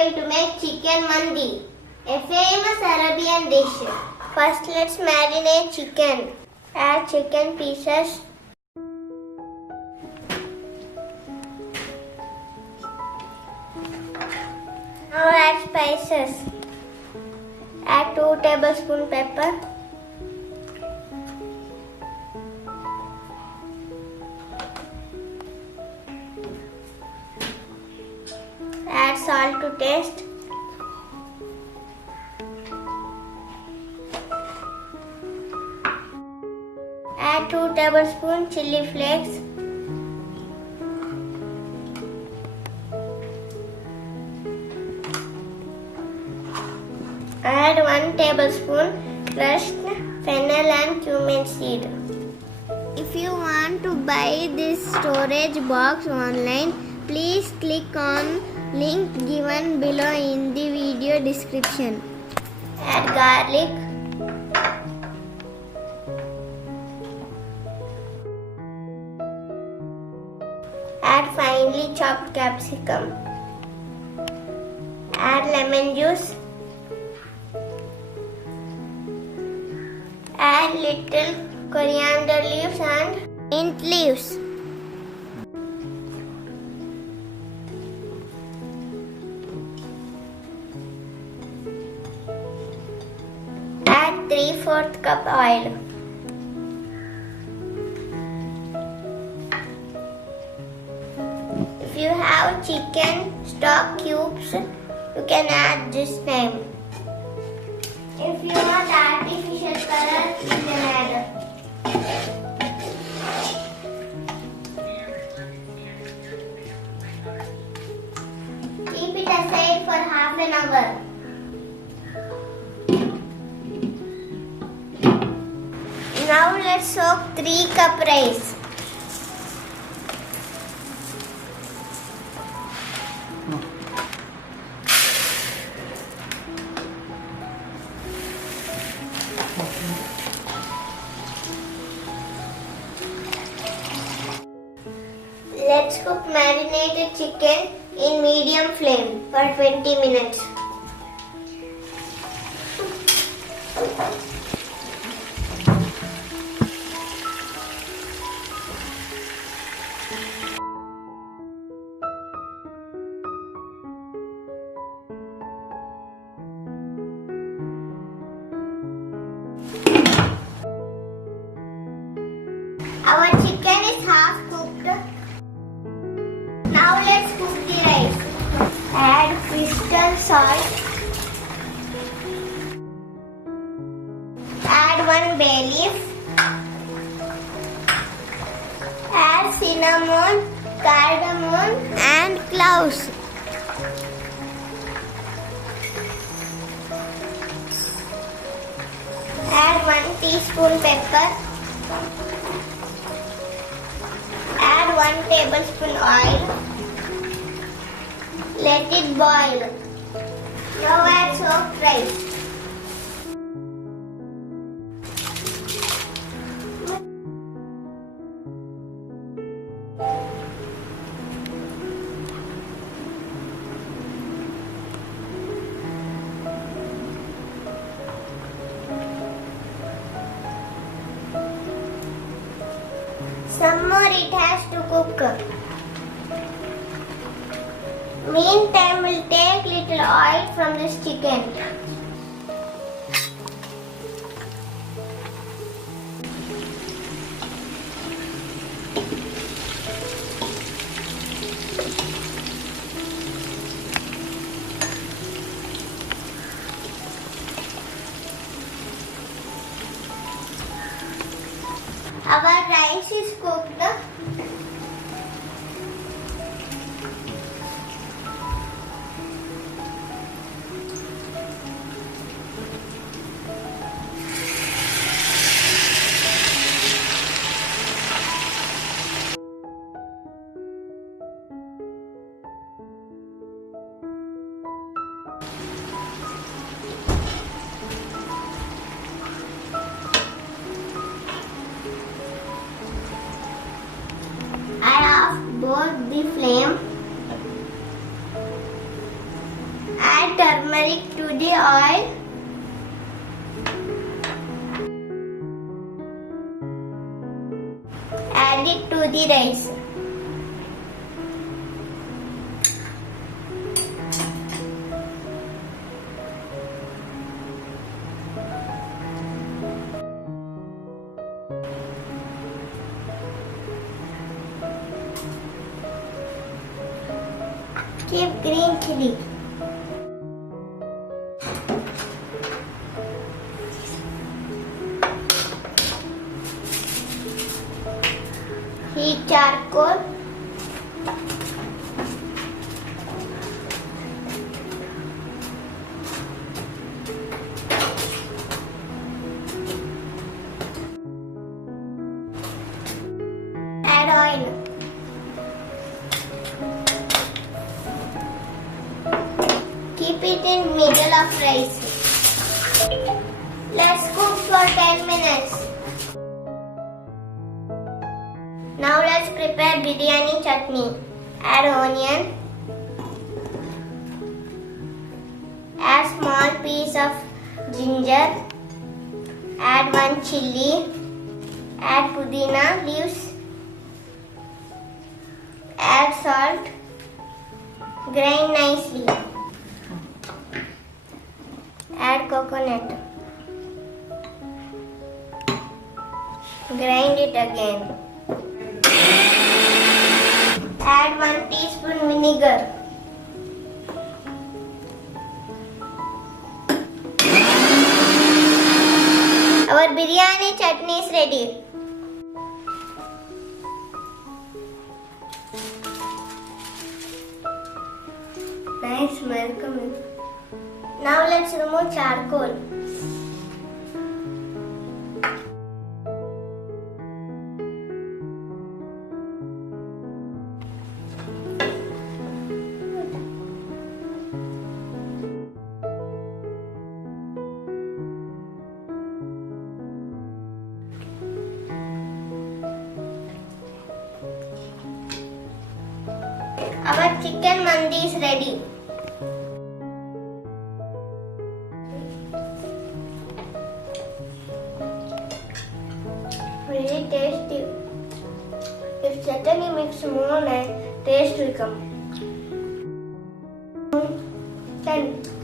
going to make chicken mandi, a famous Arabian dish. First, let's marinate chicken. Add chicken pieces. Now add spices. Add 2 tablespoons pepper. Add salt to taste. Add 2 tablespoons chili flakes. Add 1 tablespoon crushed fennel and cumin seed. If you want to buy this storage box online, please click on link given below in the video description. Add garlic. Add finely chopped capsicum. Add lemon juice. Add little coriander leaves and mint leaves. Add 3/4 cup oil. If you have chicken stock cubes, you can add this time. If you want artificial color, you can add. Keep it aside for half an hour. Now let's soak 3 cup rice. Let's cook marinated chicken in medium flame for 20 minutes. Our chicken is half cooked. Now let's cook the rice. Add crystal salt. Add 1 bay leaf. Add cinnamon, cardamom and cloves. Add 1 teaspoon pepper. Add 1 tablespoon oil. Let it boil. Now add soaked rice. Some more it has to cook. Meantime, we'll take little oil from this chicken. Our rice is cooked. turmeric to the oil. Add it to the rice. Keep green chili. Heat charcoal. Add oil. Keep it in middle of rice. Let's cook for 10 minutes. Now let's prepare biryani chutney. Add onion. Add small piece of ginger. Add 1 chilli. Add pudina leaves. Add salt. Grind nicely. Add coconut. Grind it again. Add 1 teaspoon vinegar. Our biryani chutney is ready. Nice smell coming. Now let's remove charcoal. Our chicken mandi is ready. Very tasty. If chutney mix more, taste will come. 10.